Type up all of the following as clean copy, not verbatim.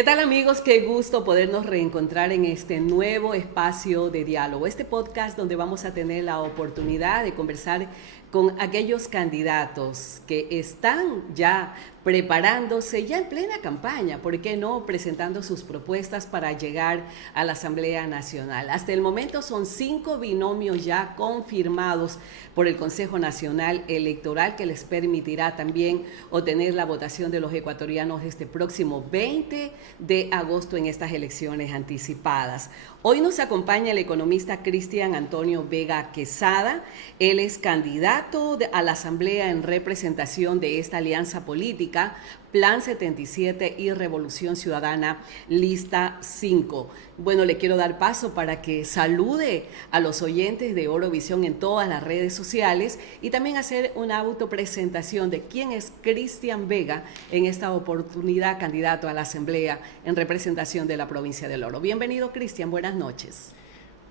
¿Qué tal amigos? Qué gusto podernos reencontrar en este nuevo espacio de diálogo, este podcast donde vamos a tener la oportunidad de conversar con aquellos candidatos que están ya preparándose, ya en plena campaña, ¿por qué no? Presentando sus propuestas para llegar a la Asamblea Nacional. Hasta el momento son 5 binomios ya confirmados por el Consejo Nacional Electoral que les permitirá también obtener la votación de los ecuatorianos este próximo 20 de agosto en estas elecciones anticipadas. Hoy nos acompaña el economista Cristian Antonio Vega Quesada. Él es candidato a la Asamblea en representación de esta alianza política, Plan 77 y Revolución Ciudadana, Lista 5. Bueno, le quiero dar paso para que salude a los oyentes de Orovisión en todas las redes sociales y también hacer una autopresentación de quién es Cristian Vega en esta oportunidad candidato a la Asamblea en representación de la provincia del Oro. Bienvenido, Cristian, buenas noches.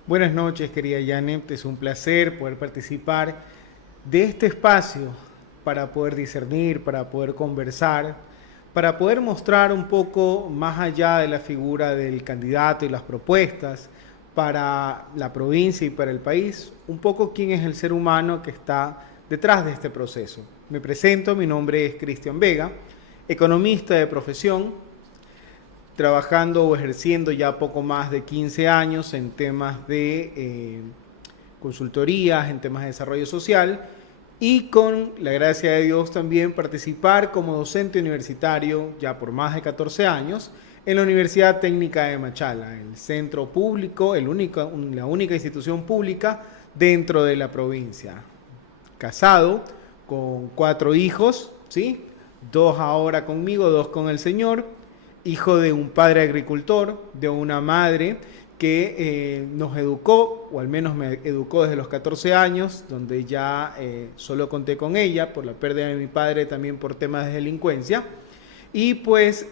Buenas noches, querida Janet, es un placer poder participar de este espacio para poder discernir, para poder conversar, para poder mostrar un poco más allá de la figura del candidato y las propuestas para la provincia y para el país, un poco quién es el ser humano que está detrás de este proceso. Me presento, mi nombre es Cristian Vega, economista de profesión, trabajando o ejerciendo ya poco más de 15 años en temas de consultorías, en temas de desarrollo social, y con la gracia de Dios también participar como docente universitario ya por más de 14 años en la Universidad Técnica de Machala, el centro público, la única institución pública dentro de la provincia. Casado con 4 hijos, ¿sí? 2 ahora conmigo, 2 con el Señor, hijo de un padre agricultor, de una madre que nos educó, o al menos me educó desde los 14 años, donde ya solo conté con ella por la pérdida de mi padre, también por temas de delincuencia. Y pues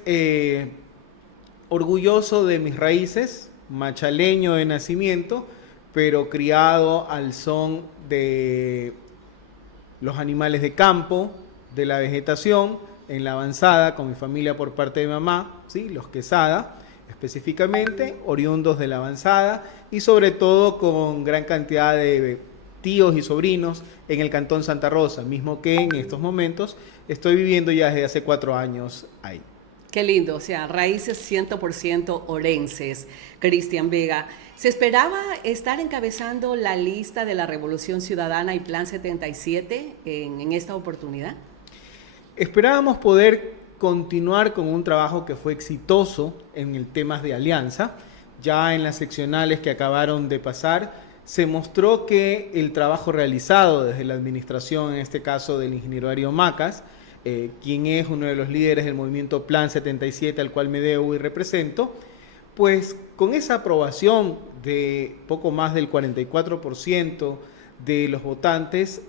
orgulloso de mis raíces, machaleño de nacimiento, pero criado al son de los animales de campo, de la vegetación, en la avanzada, con mi familia por parte de mamá, ¿sí? Los Quesada, específicamente, oriundos de la avanzada y sobre todo con gran cantidad de tíos y sobrinos en el Cantón Santa Rosa, mismo que en estos momentos estoy viviendo ya desde hace 4 años ahí. Qué lindo, o sea, raíces 100% orenses, Cristian Vega. ¿Se esperaba estar encabezando la lista de la Revolución Ciudadana y Plan 77 en esta oportunidad? Esperábamos poder continuar con un trabajo que fue exitoso en el tema de alianza. Ya en las seccionales que acabaron de pasar, se mostró que el trabajo realizado desde la administración, en este caso del ingeniero Darío Macas, quien es uno de los líderes del movimiento Plan 77, al cual me debo y represento, pues con esa aprobación de poco más del 44% de los votantes,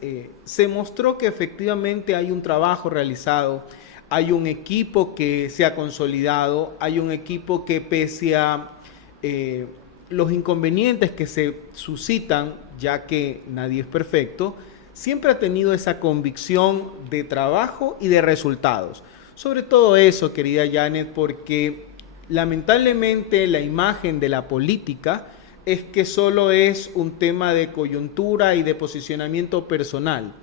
se mostró que efectivamente hay un trabajo realizado, hay un equipo que se ha consolidado, hay un equipo que pese a los inconvenientes que se suscitan, ya que nadie es perfecto, siempre ha tenido esa convicción de trabajo y de resultados. Sobre todo eso, querida Janet, porque lamentablemente la imagen de la política es que solo es un tema de coyuntura y de posicionamiento personal.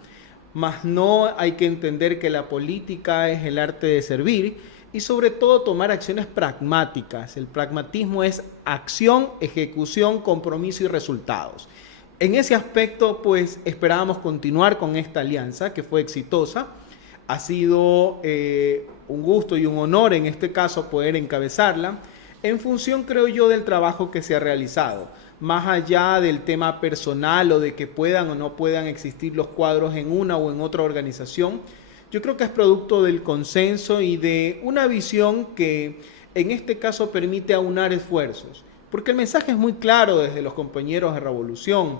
Mas no hay que entender que la política es el arte de servir y sobre todo tomar acciones pragmáticas. El pragmatismo es acción, ejecución, compromiso y resultados. En ese aspecto, pues esperábamos continuar con esta alianza que fue exitosa. Ha sido un gusto y un honor en este caso poder encabezarla en función, creo yo, del trabajo que se ha realizado. Más allá del tema personal o de que puedan o no puedan existir los cuadros en una o en otra organización, yo creo que es producto del consenso y de una visión que en este caso permite aunar esfuerzos. Porque el mensaje es muy claro desde los compañeros de Revolución,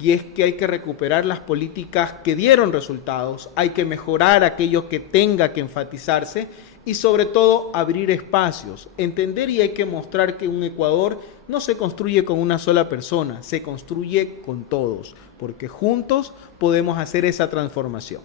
y es que hay que recuperar las políticas que dieron resultados, hay que mejorar aquello que tenga que enfatizarse y sobre todo abrir espacios, entender y hay que mostrar que un Ecuador no se construye con una sola persona, se construye con todos, porque juntos podemos hacer esa transformación.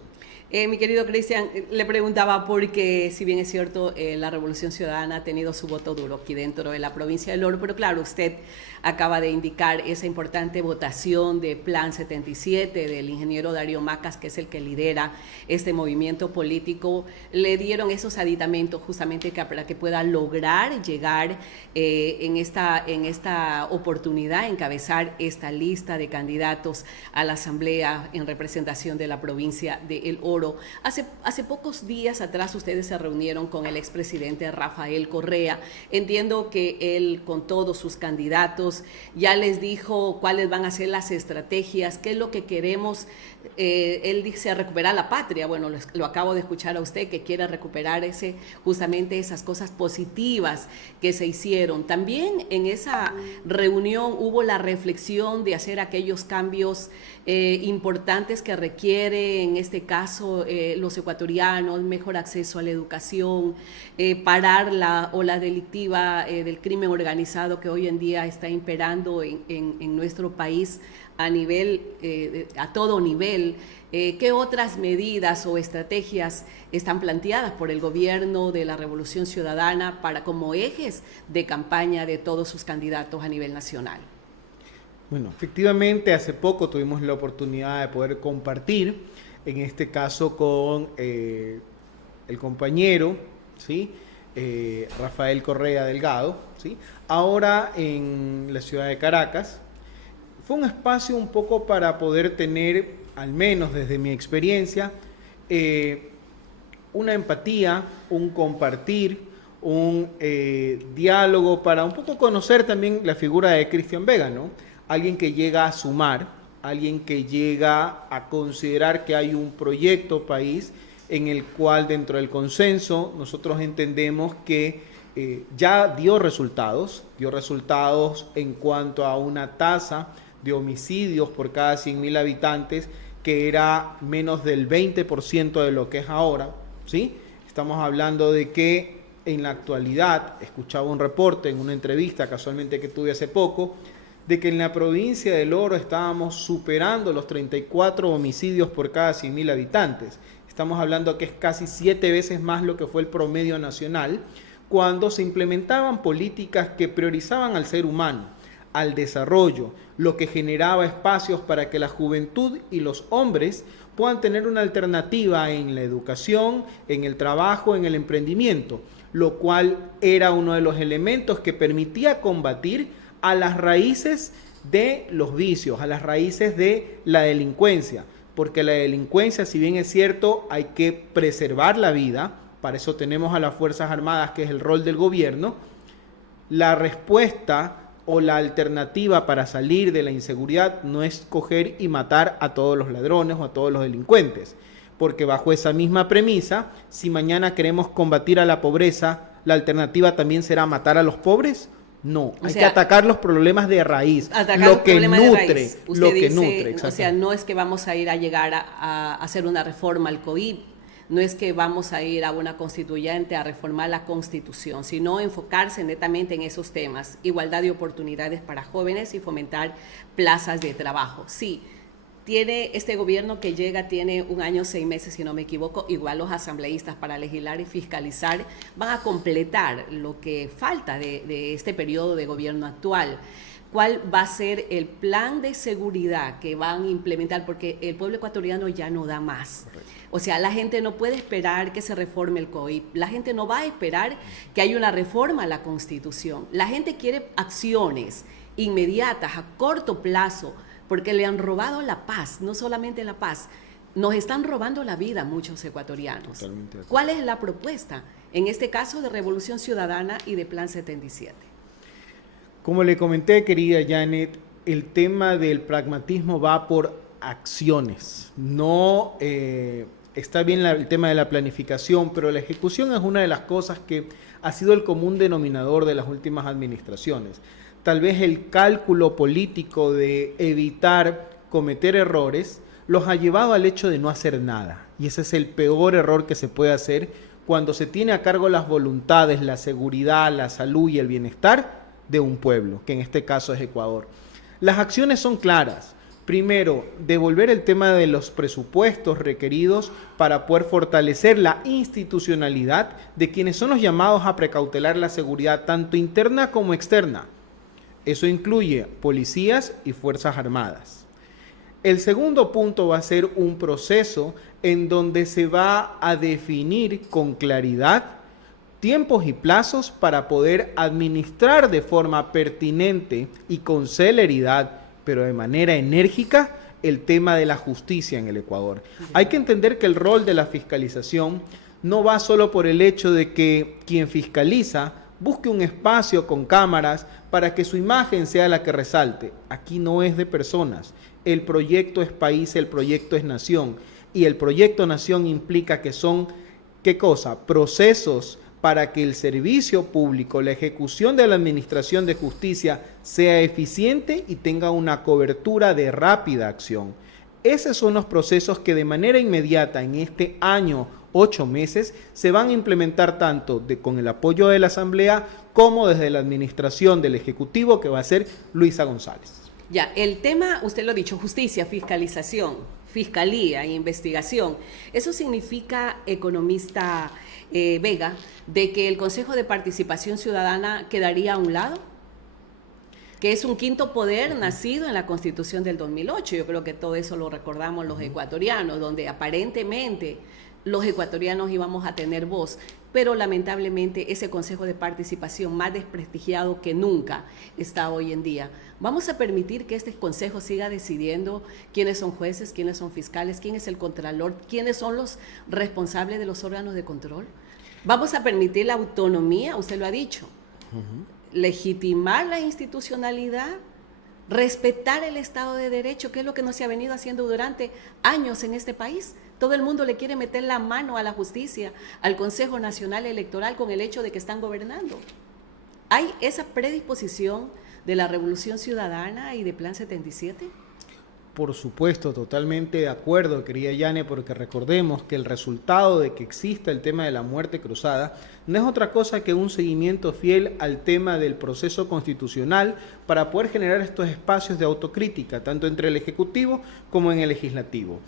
Mi querido Cristian, le preguntaba porque, si bien es cierto, la Revolución Ciudadana ha tenido su voto duro aquí dentro de la provincia del Oro, pero claro, usted acaba de indicar esa importante votación de Plan 77 del ingeniero Darío Macas, que es el que lidera este movimiento político. Le dieron esos aditamentos justamente para que pueda lograr llegar en esta oportunidad, encabezar esta lista de candidatos a la Asamblea en representación de la provincia de El Oro. Hace pocos días atrás ustedes se reunieron con el expresidente Rafael Correa. Entiendo que él, con todos sus candidatos, ya les dijo cuáles van a ser las estrategias, qué es lo que queremos. Él dice recuperar la patria. Bueno, lo acabo de escuchar a usted, que quiere recuperar justamente esas cosas positivas que se hicieron. También en esa reunión hubo la reflexión de hacer aquellos cambios importantes que requiere, en este caso, los ecuatorianos: mejor acceso a la educación, parar la ola delictiva del crimen organizado que hoy en día está imperando en nuestro país a todo nivel. ¿Qué otras medidas o estrategias están planteadas por el gobierno de la Revolución Ciudadana como ejes de campaña de todos sus candidatos a nivel nacional? Bueno, efectivamente, hace poco tuvimos la oportunidad de poder compartir, en este caso con el compañero, ¿sí? Rafael Correa Delgado, ¿sí? Ahora en la ciudad de Caracas. Fue un espacio un poco para poder tener, al menos desde mi experiencia, una empatía, un compartir, un diálogo, para un poco conocer también la figura de Cristian Vega, ¿no? Alguien que llega a sumar, alguien que llega a considerar que hay un proyecto país en el cual, dentro del consenso, nosotros entendemos que ya dio resultados en cuanto a una tasa de homicidios por cada 100.000 habitantes, que era menos del 20% de lo que es ahora, ¿sí? Estamos hablando de que en la actualidad, escuchaba un reporte en una entrevista casualmente que tuve hace poco, de que en la provincia del Oro estábamos superando los 34 homicidios por cada 100.000 habitantes. Estamos hablando que es casi 7 veces más lo que fue el promedio nacional, cuando se implementaban políticas que priorizaban al ser humano, al desarrollo, lo que generaba espacios para que la juventud y los hombres puedan tener una alternativa en la educación, en el trabajo, en el emprendimiento, lo cual era uno de los elementos que permitía combatir a las raíces de los vicios, a las raíces de la delincuencia, porque la delincuencia, si bien es cierto, hay que preservar la vida, para eso tenemos a las Fuerzas Armadas, que es el rol del gobierno. La respuesta o la alternativa para salir de la inseguridad no es coger y matar a todos los ladrones o a todos los delincuentes, porque bajo esa misma premisa, si mañana queremos combatir a la pobreza, ¿la alternativa también será matar a los pobres? No, hay que atacar los problemas de raíz, lo que nutre, lo que nutre. O sea, no es que vamos a ir a llegar a hacer una reforma al COVID, no es que vamos a ir a una constituyente a reformar la Constitución, sino enfocarse netamente en esos temas: igualdad de oportunidades para jóvenes y fomentar plazas de trabajo. Sí, este gobierno que llega tiene 1 año, 6 meses, si no me equivoco. Igual los asambleístas, para legislar y fiscalizar, van a completar lo que falta de este periodo de gobierno actual. ¿Cuál va a ser el plan de seguridad que van a implementar? Porque el pueblo ecuatoriano ya no da más. Correcto. O sea, la gente no puede esperar que se reforme el COIP. La gente no va a esperar que haya una reforma a la Constitución. La gente quiere acciones inmediatas, a corto plazo, porque le han robado la paz, no solamente la paz, nos están robando la vida muchos ecuatorianos. Totalmente. ¿Cuál es la propuesta, en este caso, de Revolución Ciudadana y de Plan 77? Como le comenté, querida Janet, el tema del pragmatismo va por acciones. No está bien el tema de la planificación, pero la ejecución es una de las cosas que ha sido el común denominador de las últimas administraciones. Tal vez el cálculo político de evitar cometer errores los ha llevado al hecho de no hacer nada. Y ese es el peor error que se puede hacer cuando se tiene a cargo las voluntades, la seguridad, la salud y el bienestar de un pueblo, que en este caso es Ecuador. Las acciones son claras. Primero, devolver el tema de los presupuestos requeridos para poder fortalecer la institucionalidad de quienes son los llamados a precautelar la seguridad tanto interna como externa. Eso incluye policías y fuerzas armadas. El segundo punto va a ser un proceso en donde se va a definir con claridad tiempos y plazos para poder administrar de forma pertinente y con celeridad, pero de manera enérgica, el tema de la justicia en el Ecuador. Hay que entender que el rol de la fiscalización no va solo por el hecho de que quien fiscaliza busque un espacio con cámaras para que su imagen sea la que resalte. Aquí no es de personas. El proyecto es país, el proyecto es nación. Y el proyecto nación implica que son, ¿qué cosa? Procesos para que el servicio público, la ejecución de la administración de justicia sea eficiente y tenga una cobertura de rápida acción. Esos son los procesos que de manera inmediata en este año, 8 meses, se van a implementar tanto con el apoyo de la Asamblea como desde la administración del Ejecutivo, que va a ser Luisa González. Ya, el tema, usted lo ha dicho, justicia, fiscalización, fiscalía e investigación. Eso significa, economista Vega, de que el Consejo de Participación Ciudadana quedaría a un lado, que es un quinto poder nacido en la Constitución del 2008. Yo creo que todo eso lo recordamos los ecuatorianos, donde aparentemente los ecuatorianos íbamos a tener voz, pero lamentablemente ese Consejo de Participación, más desprestigiado que nunca, está hoy en día. ¿Vamos a permitir que este Consejo siga decidiendo quiénes son jueces, quiénes son fiscales, quién es el contralor, quiénes son los responsables de los órganos de control? ¿Vamos a permitir la autonomía? Usted lo ha dicho. Legitimar la institucionalidad, respetar el Estado de Derecho, que es lo que no se ha venido haciendo durante años en este país. Todo el mundo le quiere meter la mano a la justicia, al Consejo Nacional Electoral, con el hecho de que están gobernando. ¿Hay esa predisposición de la Revolución Ciudadana y de Plan 77? Por supuesto, totalmente de acuerdo, querida Yane, porque recordemos que el resultado de que exista el tema de la muerte cruzada no es otra cosa que un seguimiento fiel al tema del proceso constitucional para poder generar estos espacios de autocrítica, tanto entre el Ejecutivo como en el Legislativo.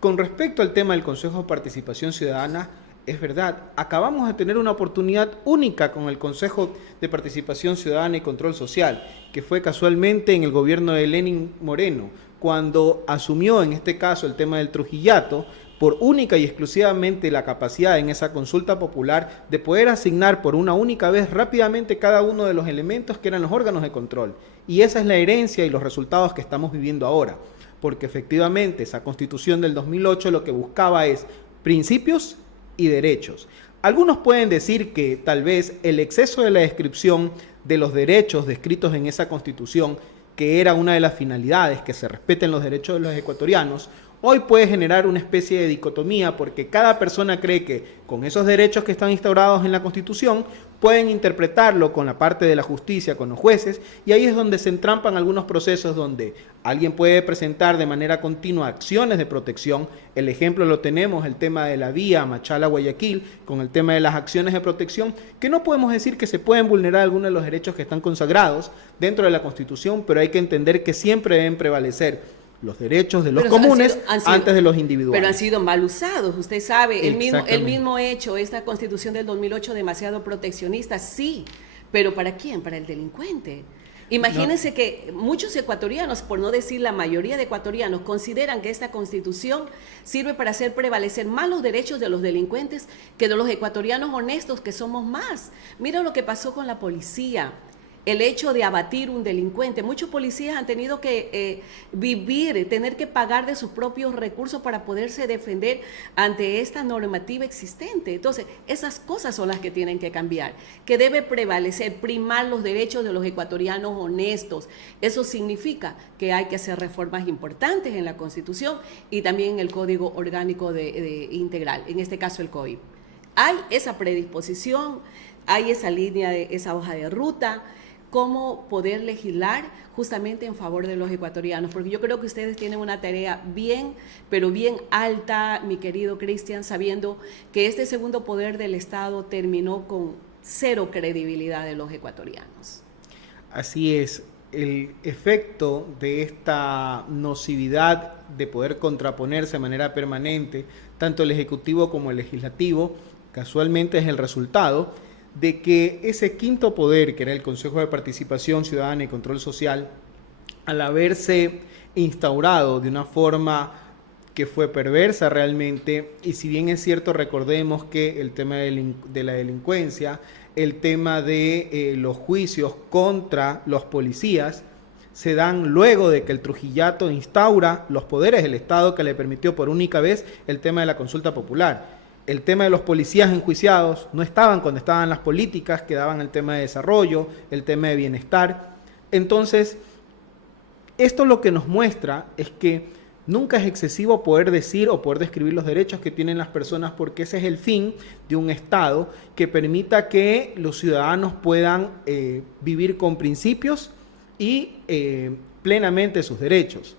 Con respecto al tema del Consejo de Participación Ciudadana, es verdad, acabamos de tener una oportunidad única con el Consejo de Participación Ciudadana y Control Social, que fue casualmente en el gobierno de Lenín Moreno, cuando asumió en este caso el tema del Trujillato, por única y exclusivamente la capacidad en esa consulta popular de poder asignar por una única vez rápidamente cada uno de los elementos que eran los órganos de control. Y esa es la herencia y los resultados que estamos viviendo ahora, porque efectivamente esa Constitución del 2008 lo que buscaba es principios y derechos. Algunos pueden decir que tal vez el exceso de la descripción de los derechos descritos en esa Constitución, que era una de las finalidades, que se respeten los derechos de los ecuatorianos, hoy puede generar una especie de dicotomía porque cada persona cree que con esos derechos que están instaurados en la Constitución pueden interpretarlo con la parte de la justicia, con los jueces, y ahí es donde se entrampan algunos procesos donde alguien puede presentar de manera continua acciones de protección. El ejemplo lo tenemos, el tema de la vía Machala-Guayaquil, con el tema de las acciones de protección, que no podemos decir que se pueden vulnerar algunos de los derechos que están consagrados dentro de la Constitución, pero hay que entender que siempre deben prevalecer los derechos de los comunes antes de los individuales. Pero han sido mal usados, usted sabe, el mismo hecho, esta Constitución del 2008 demasiado proteccionista, sí, pero ¿para quién? Para el delincuente. Imagínense que muchos ecuatorianos, por no decir la mayoría de ecuatorianos, consideran que esta Constitución sirve para hacer prevalecer más los derechos de los delincuentes que de los ecuatorianos honestos, que somos más. Mira lo que pasó con la policía. El hecho de abatir un delincuente. Muchos policías han tenido que tener que pagar de sus propios recursos para poderse defender ante esta normativa existente. Entonces, esas cosas son las que tienen que cambiar, que debe prevalecer, primar los derechos de los ecuatorianos honestos. Eso significa que hay que hacer reformas importantes en la Constitución y también en el Código Orgánico Integral, en este caso el COIP. Hay esa predisposición, hay esa línea, esa hoja de ruta, cómo poder legislar justamente en favor de los ecuatorianos, porque yo creo que ustedes tienen una tarea bien, pero bien alta, mi querido Cristian, sabiendo que este segundo poder del Estado terminó con cero credibilidad de los ecuatorianos. Así es. el efecto de esta nocividad de poder contraponerse de manera permanente, tanto el Ejecutivo como el Legislativo, casualmente es el resultado de que ese quinto poder, que era el Consejo de Participación Ciudadana y Control Social, al haberse instaurado de una forma que fue perversa realmente, y si bien es cierto, recordemos que el tema de la delincuencia, el tema de los juicios contra los policías, se dan luego de que el Trujillato instaura los poderes del Estado que le permitió por única vez el tema de la consulta popular. El tema de los policías enjuiciados no estaban cuando estaban las políticas que daban el tema de desarrollo, el tema de bienestar. Entonces, esto lo que nos muestra es que nunca es excesivo poder decir o poder describir los derechos que tienen las personas, porque ese es el fin de un Estado que permita que los ciudadanos puedan vivir con principios y plenamente sus derechos.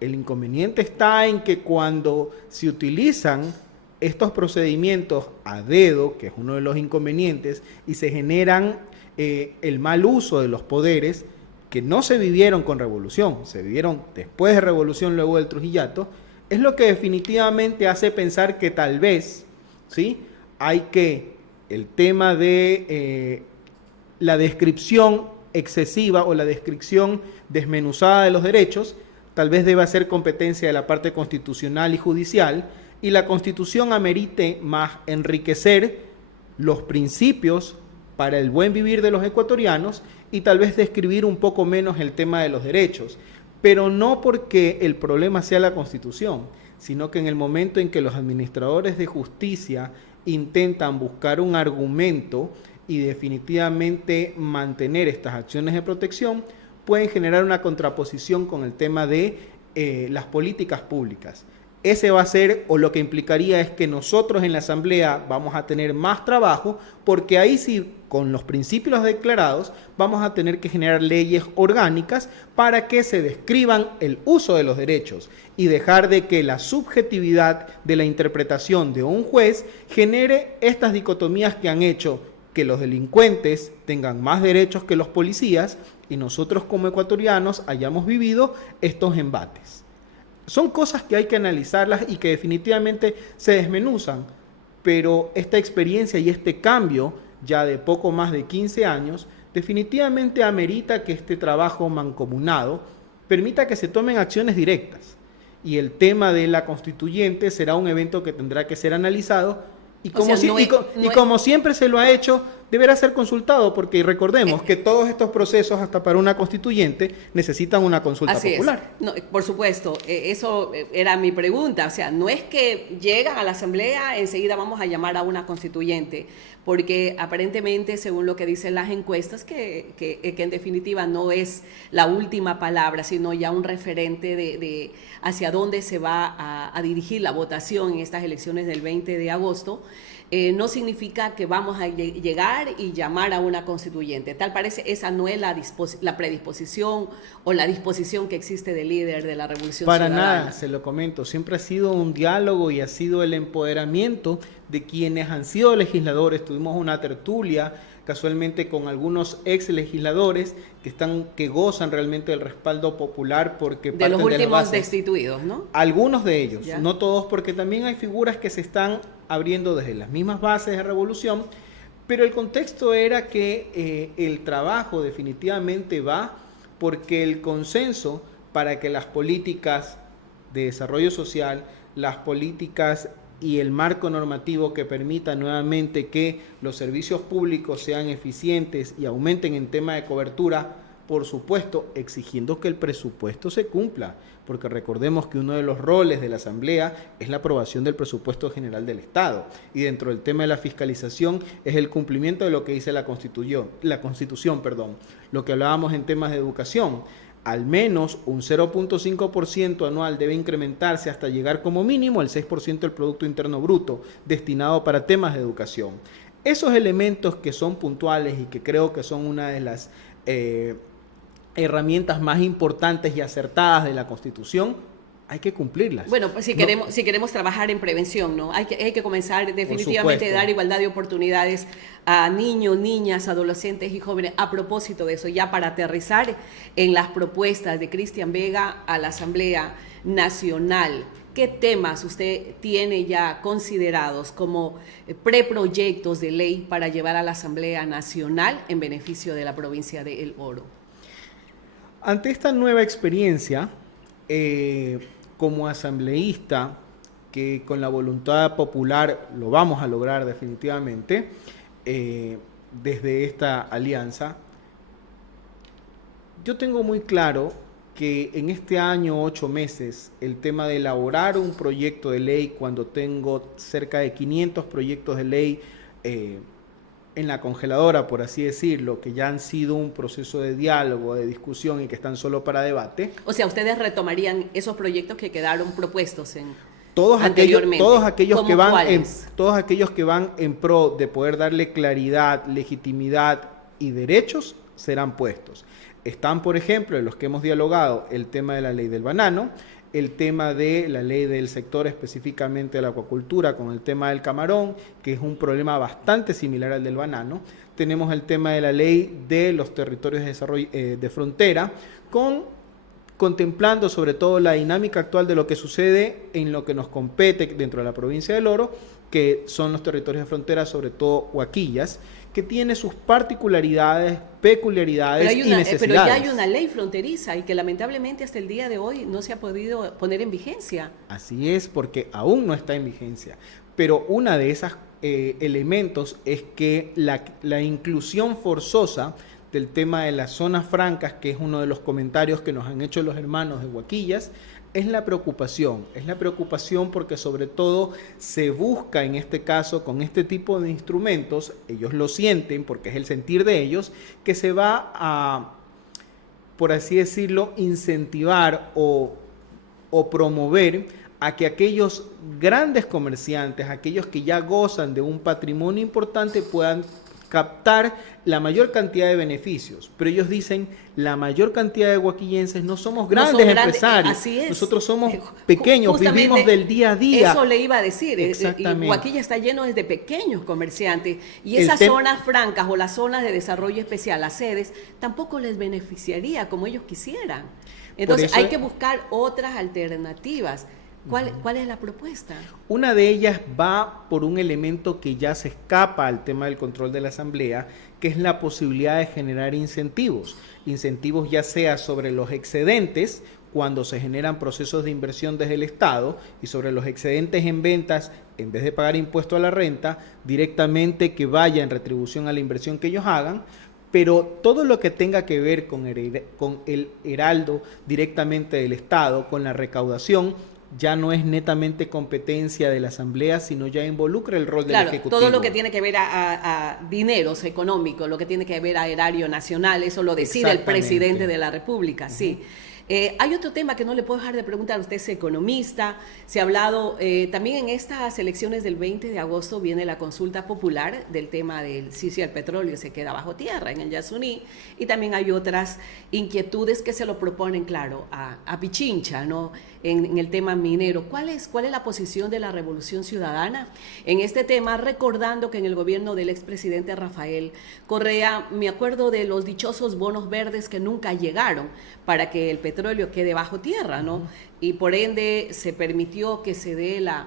El inconveniente está en que cuando se utilizan estos procedimientos a dedo, que es uno de los inconvenientes, y se generan el mal uso de los poderes, que no se vivieron con revolución, se vivieron después de revolución, luego del Trujillato, es lo que definitivamente hace pensar que tal vez, ¿sí?, hay que el tema de la descripción excesiva o la descripción desmenuzada de los derechos, tal vez deba ser competencia de la parte constitucional y judicial, y la Constitución amerite más enriquecer los principios para el buen vivir de los ecuatorianos y tal vez describir un poco menos el tema de los derechos, pero no porque el problema sea la Constitución, sino que en el momento en que los administradores de justicia intentan buscar un argumento y definitivamente mantener estas acciones de protección, pueden generar una contraposición con el tema de las políticas públicas. Ese va a ser, o lo que implicaría es que nosotros en la Asamblea vamos a tener más trabajo, porque ahí sí, con los principios declarados, vamos a tener que generar leyes orgánicas para que se describan el uso de los derechos y dejar de que la subjetividad de la interpretación de un juez genere estas dicotomías que han hecho que los delincuentes tengan más derechos que los policías y nosotros como ecuatorianos hayamos vivido estos embates. Son cosas que hay que analizarlas y que definitivamente se desmenuzan, pero esta experiencia y este cambio, ya de poco más de 15 años, definitivamente amerita que este trabajo mancomunado permita que se tomen acciones directas. Y el tema de la constituyente será un evento que tendrá que ser analizado y como siempre se lo ha hecho, deberá ser consultado, porque recordemos que todos estos procesos, hasta para una constituyente, necesitan una consulta popular. No, por supuesto, eso era mi pregunta. O sea, no es que llegan a la Asamblea, enseguida vamos a llamar a una constituyente, porque aparentemente, según lo que dicen las encuestas, que en definitiva no es la última palabra, sino ya un referente de hacia dónde se va a dirigir la votación en estas elecciones del 20 de agosto, no significa que vamos a llegar y llamar a una constituyente. Tal parece esa no es la predisposición o la disposición que existe del líder de la Revolución Ciudadana. Para nada, se lo comento, siempre ha sido un diálogo y ha sido el empoderamiento de quienes han sido legisladores. Tuvimos una tertulia casualmente con algunos ex legisladores que gozan realmente del respaldo popular porque de los últimos destituidos, ¿no? Algunos de ellos, ¿ya? No todos, porque también hay figuras que se están abriendo desde las mismas bases de revolución, pero el contexto era que el trabajo definitivamente va porque el consenso para que las políticas de desarrollo social, las políticas y el marco normativo que permita nuevamente que los servicios públicos sean eficientes y aumenten en tema de cobertura, por supuesto, exigiendo que el presupuesto se cumpla, porque recordemos que uno de los roles de la Asamblea es la aprobación del presupuesto general del Estado, y dentro del tema de la fiscalización es el cumplimiento de lo que dice la Constitución, lo que hablábamos en temas de educación. Al menos un 0.5% anual debe incrementarse hasta llegar como mínimo al 6% del Producto Interno Bruto destinado para temas de educación. Esos elementos que son puntuales y que creo que son una de las herramientas más importantes y acertadas de la Constitución, hay que cumplirlas. Bueno, pues si queremos trabajar en prevención, ¿no? Hay que comenzar definitivamente a dar igualdad de oportunidades a niños, niñas, adolescentes y jóvenes. A propósito de eso, ya para aterrizar en las propuestas de Cristian Vega a la Asamblea Nacional, ¿qué temas usted tiene ya considerados como preproyectos de ley para llevar a la Asamblea Nacional en beneficio de la provincia de El Oro? Ante esta nueva experiencia, como asambleísta, que con la voluntad popular lo vamos a lograr definitivamente, desde esta alianza, yo tengo muy claro que en este año, 8 meses, el tema de elaborar un proyecto de ley, cuando tengo cerca de 500 proyectos de ley en la congeladora, por así decirlo, que ya han sido un proceso de diálogo, de discusión y que están solo para debate. O sea, ustedes retomarían esos proyectos que quedaron propuestos anteriormente. Todos aquellos que van en pro de poder darle claridad, legitimidad y derechos serán puestos. Están, por ejemplo, en los que hemos dialogado, el tema de la ley del banano, el tema de la ley del sector, específicamente de la acuacultura, con el tema del camarón, que es un problema bastante similar al del banano. Tenemos el tema de la ley de los territorios de desarrollo de frontera, contemplando sobre todo la dinámica actual de lo que sucede en lo que nos compete dentro de la provincia del Oro, que son los territorios de frontera, sobre todo Huaquillas, que tiene sus particularidades, peculiaridades y necesidades. Pero ya hay una ley fronteriza y que lamentablemente hasta el día de hoy no se ha podido poner en vigencia. Así es, porque aún no está en vigencia. Pero una de esas elementos es que la inclusión forzosa del tema de las zonas francas, que es uno de los comentarios que nos han hecho los hermanos de Huaquillas, es la preocupación porque sobre todo se busca en este caso con este tipo de instrumentos, ellos lo sienten porque es el sentir de ellos, que se va a, por así decirlo, incentivar o promover a que aquellos grandes comerciantes, aquellos que ya gozan de un patrimonio importante puedan captar la mayor cantidad de beneficios, pero ellos dicen la mayor cantidad de huaquillenses no somos grandes empresarios, así es. Nosotros somos pequeños, vivimos del día a día. Eso le iba a decir, exactamente. Huaquilla está lleno de pequeños comerciantes y esas zonas francas o las zonas de desarrollo especial, las sedes, tampoco les beneficiaría como ellos quisieran. Entonces hay que buscar otras alternativas. ¿Cuál es la propuesta? Una de ellas va por un elemento que ya se escapa al tema del control de la Asamblea, que es la posibilidad de generar incentivos. Incentivos ya sea sobre los excedentes, cuando se generan procesos de inversión desde el Estado, y sobre los excedentes en ventas, en vez de pagar impuesto a la renta, directamente que vaya en retribución a la inversión que ellos hagan. Pero todo lo que tenga que ver con el heraldo directamente del Estado, con la recaudación, ya no es netamente competencia de la Asamblea, sino ya involucra el rol del Ejecutivo. Todo lo que tiene que ver a dineros económicos, lo que tiene que ver a erario nacional, eso lo decide el presidente de la República, sí. Hay otro tema que no le puedo dejar de preguntar, usted es economista, se ha hablado, también en estas elecciones del 20 de agosto viene la consulta popular del tema del si el petróleo se queda bajo tierra en el Yasuní, y también hay otras inquietudes que se lo proponen, claro, a Pichincha, ¿no? En el tema minero. ¿Cuál es la posición de la Revolución Ciudadana en este tema? Recordando que en el gobierno del expresidente Rafael Correa, me acuerdo de los dichosos bonos verdes que nunca llegaron para que el petróleo quede bajo tierra, ¿no? Y por ende se permitió que se dé la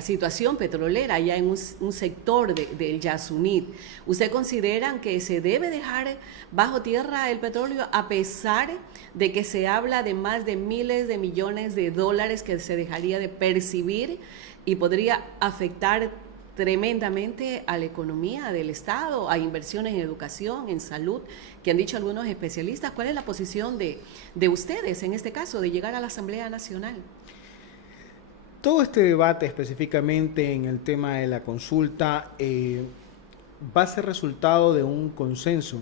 situación petrolera ya en un sector del Yasuní. ¿Usted considera que se debe dejar bajo tierra el petróleo a pesar de que se habla de más de miles de millones de dólares que se dejaría de percibir y podría afectar tremendamente a la economía del Estado, a inversiones en educación, en salud, que han dicho algunos especialistas? ¿Cuál es la posición de ustedes en este caso, de llegar a la Asamblea Nacional? Todo este debate específicamente en el tema de la consulta va a ser resultado de un consenso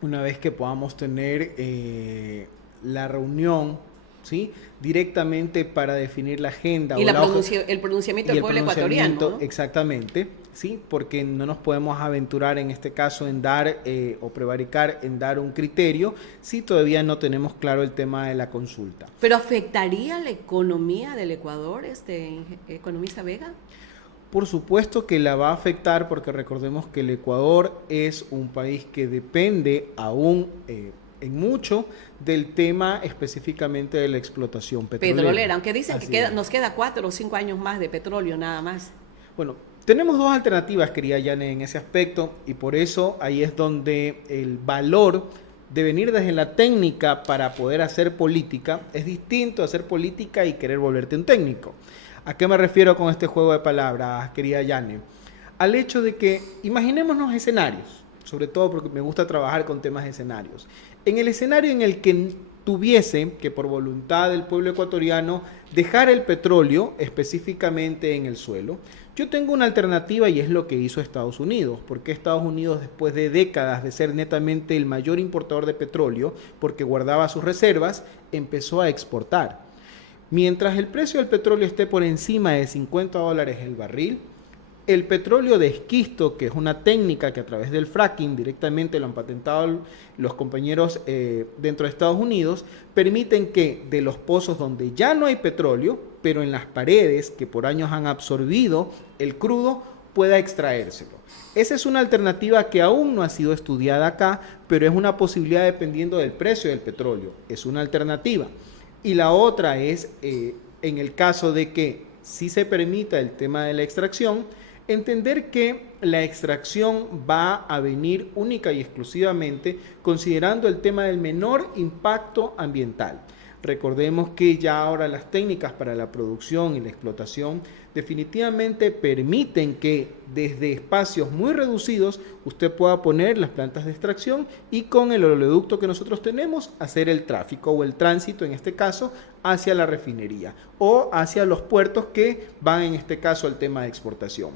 una vez que podamos tener la reunión, ¿sí?, directamente para definir la agenda. Y el pronunciamiento del pueblo ecuatoriano, ¿no? Exactamente. ¿sí? Porque no nos podemos aventurar en este caso en dar o prevaricar en dar un criterio si todavía no tenemos claro el tema de la consulta. ¿Pero afectaría la economía del Ecuador, economista Vega? Por supuesto que la va a afectar porque recordemos que el Ecuador es un país que depende aún en mucho del tema específicamente de la explotación petrolera, aunque dicen Así que es. nos queda 4 o 5 años más de petróleo nada más. Bueno, tenemos dos alternativas, querida Yane, en ese aspecto y por eso ahí es donde el valor de venir desde la técnica para poder hacer política es distinto a hacer política y querer volverte un técnico. ¿A qué me refiero con este juego de palabras, querida Yane? Al hecho de que imaginémonos escenarios, sobre todo porque me gusta trabajar con temas de escenarios. En el escenario en el que tuviese que por voluntad del pueblo ecuatoriano dejar el petróleo específicamente en el suelo, yo tengo una alternativa y es lo que hizo Estados Unidos. Porque Estados Unidos, después de décadas de ser netamente el mayor importador de petróleo, porque guardaba sus reservas, empezó a exportar. Mientras el precio del petróleo esté por encima de $50 el barril, el petróleo de esquisto, que es una técnica que a través del fracking directamente lo han patentado los compañeros dentro de Estados Unidos, permiten que de los pozos donde ya no hay petróleo, pero en las paredes que por años han absorbido el crudo, pueda extraérselo. Esa es una alternativa que aún no ha sido estudiada acá, pero es una posibilidad dependiendo del precio del petróleo. Es una alternativa. Y la otra es, en el caso de que sí se permita el tema de la extracción, entender que la extracción va a venir única y exclusivamente considerando el tema del menor impacto ambiental. Recordemos que ya ahora las técnicas para la producción y la explotación definitivamente permiten que desde espacios muy reducidos usted pueda poner las plantas de extracción y con el oleoducto que nosotros tenemos hacer el tráfico o el tránsito en este caso hacia la refinería o hacia los puertos que van en este caso al tema de exportación.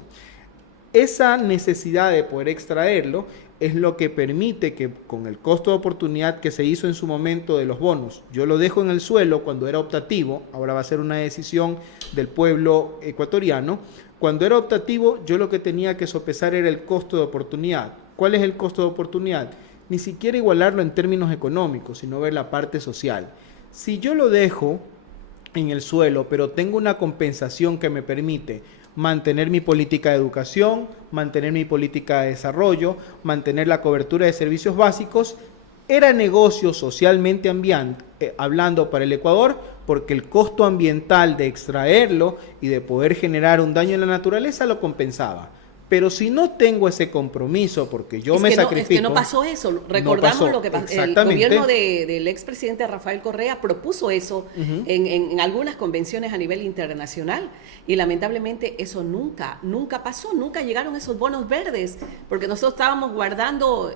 Esa necesidad de poder extraerlo es lo que permite que con el costo de oportunidad que se hizo en su momento de los bonos, yo lo dejo en el suelo cuando era optativo, ahora va a ser una decisión del pueblo ecuatoriano, cuando era optativo yo lo que tenía que sopesar era el costo de oportunidad. ¿Cuál es el costo de oportunidad? Ni siquiera igualarlo en términos económicos, sino ver la parte social. Si yo lo dejo en el suelo, pero tengo una compensación que me permite mantener mi política de educación, mantener mi política de desarrollo, mantener la cobertura de servicios básicos, era negocio socialmente hablando para el Ecuador, porque el costo ambiental de extraerlo y de poder generar un daño en la naturaleza lo compensaba. Pero si no tengo ese compromiso, porque yo me sacrifico... Es que no pasó eso. Recordamos lo que pasó. El gobierno del expresidente Rafael Correa propuso eso en algunas convenciones a nivel internacional y lamentablemente eso nunca pasó. Nunca llegaron esos bonos verdes porque nosotros estábamos guardando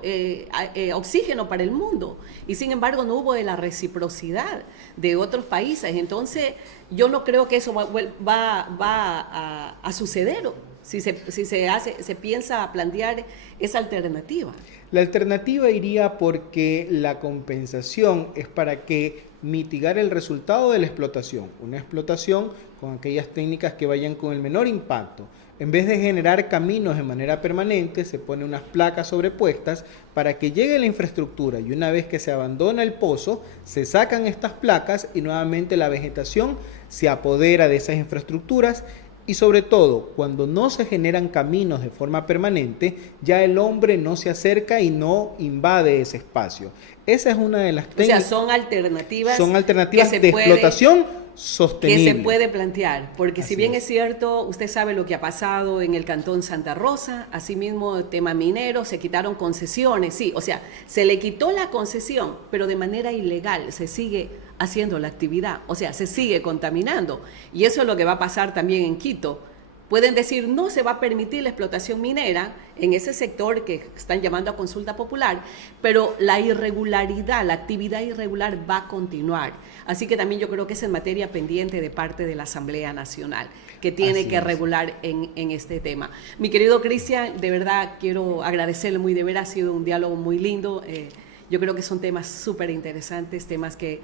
oxígeno para el mundo y sin embargo no hubo de la reciprocidad de otros países. Entonces yo no creo que eso va a suceder. Si se piensa plantear esa alternativa. La alternativa iría porque la compensación es para que mitigar el resultado de la explotación. Una explotación con aquellas técnicas que vayan con el menor impacto. En vez de generar caminos de manera permanente, se ponen unas placas sobrepuestas para que llegue la infraestructura y una vez que se abandona el pozo, se sacan estas placas y nuevamente la vegetación se apodera de esas infraestructuras. Y sobre todo, cuando no se generan caminos de forma permanente, ya el hombre no se acerca y no invade ese espacio. Esa es una de las técnicas. O sea, son alternativas de explotación sostenible. Que se puede plantear, porque Así si bien es cierto, usted sabe lo que ha pasado en el Cantón Santa Rosa, asimismo el tema minero, se quitaron concesiones, sí, o sea, se le quitó la concesión, pero de manera ilegal se sigue haciendo la actividad, o sea, se sigue contaminando, y eso es lo que va a pasar también en Quito. Pueden decir, no se va a permitir la explotación minera en ese sector que están llamando a consulta popular, pero la irregularidad, la actividad irregular va a continuar. Así que también yo creo que es en materia pendiente de parte de la Asamblea Nacional, que tiene que regular en este tema. Mi querido Cristian, de verdad quiero agradecerle muy de veras, ha sido un diálogo muy lindo. Yo creo que son temas súper interesantes, temas que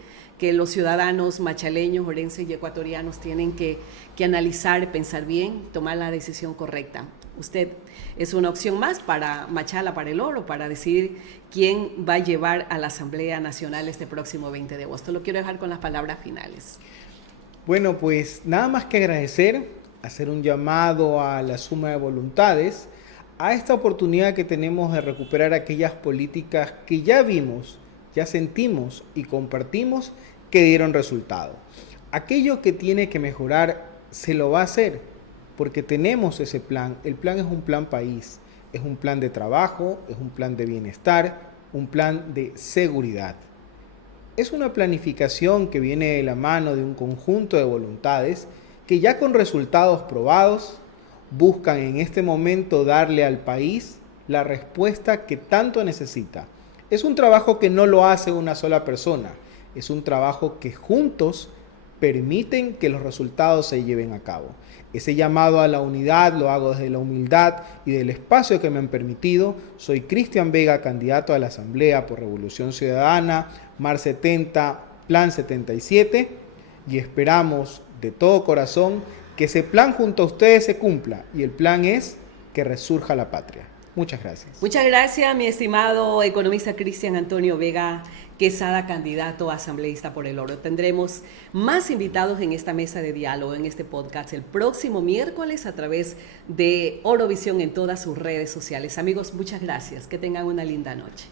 los ciudadanos machaleños, orenses y ecuatorianos tienen que analizar, pensar bien, tomar la decisión correcta. Usted es una opción más para Machala para el Oro, para decidir quién va a llevar a la Asamblea Nacional este próximo 20 de agosto. Lo quiero dejar con las palabras finales. Bueno, pues nada más que agradecer, hacer un llamado a la suma de voluntades, a esta oportunidad que tenemos de recuperar aquellas políticas que ya vimos, ya sentimos y compartimos que dieron resultado. Aquello que tiene que mejorar se lo va a hacer, porque tenemos ese plan. El plan es un plan país, es un plan de trabajo, es un plan de bienestar, un plan de seguridad. Es una planificación que viene de la mano de un conjunto de voluntades que ya con resultados probados buscan en este momento darle al país la respuesta que tanto necesita. Es un trabajo que no lo hace una sola persona, es un trabajo que juntos permiten que los resultados se lleven a cabo. Ese llamado a la unidad lo hago desde la humildad y del espacio que me han permitido. Soy Cristian Vega, candidato a la Asamblea por Revolución Ciudadana, MAR 70, Plan 77, y esperamos de todo corazón que ese plan junto a ustedes se cumpla, y el plan es que resurja la patria. Muchas gracias. Muchas gracias, mi estimado economista Cristian Antonio Vega Quesada, candidato a asambleísta por el Oro. Tendremos más invitados en esta mesa de diálogo, en este podcast, el próximo miércoles a través de Orovisión en todas sus redes sociales. Amigos, muchas gracias. Que tengan una linda noche.